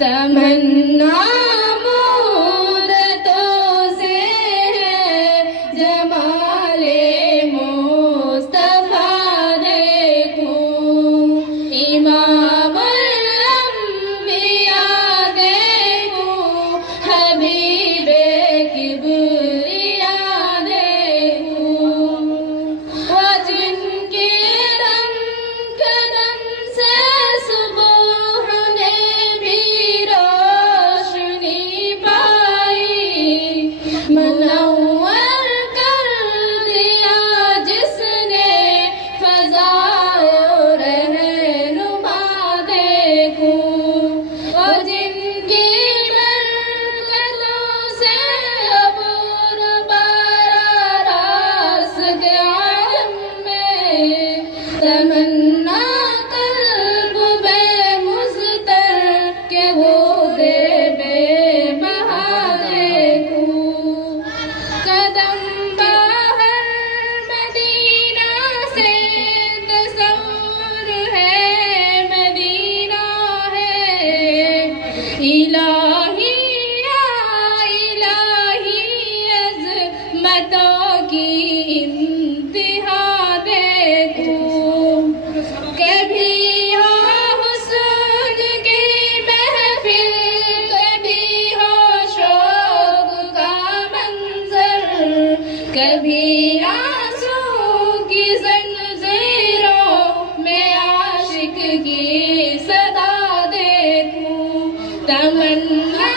تمنا مدتوں سے ہے جمال مصطفیٰ دیکھوں، امام الانبیاء دیکھوں، حبیب کبریا دیکھوں، وہ جن کے رنگ قدم سے صبح نے بھی روشنی پائی، منور کر دیا جس نے فضا رہنما دیکھوں، وہ جن کی برکتوں سے عبور بارہ راست عالم میں، تمنا قلب بے مضطر کہ وہ دے بے بہا دیکھوں، قدم باہر مدینہ سے تصور ہے مدینہ ہے، الہی یا الہی عظمتوں کی انتہا دیکھوں، کبھی ہو حسن کی محفل، کبھی ہو شوق کا منظر، کبھی آنسو کی زنجیروں میں عاشق کی صدا دیکھوں، تمنا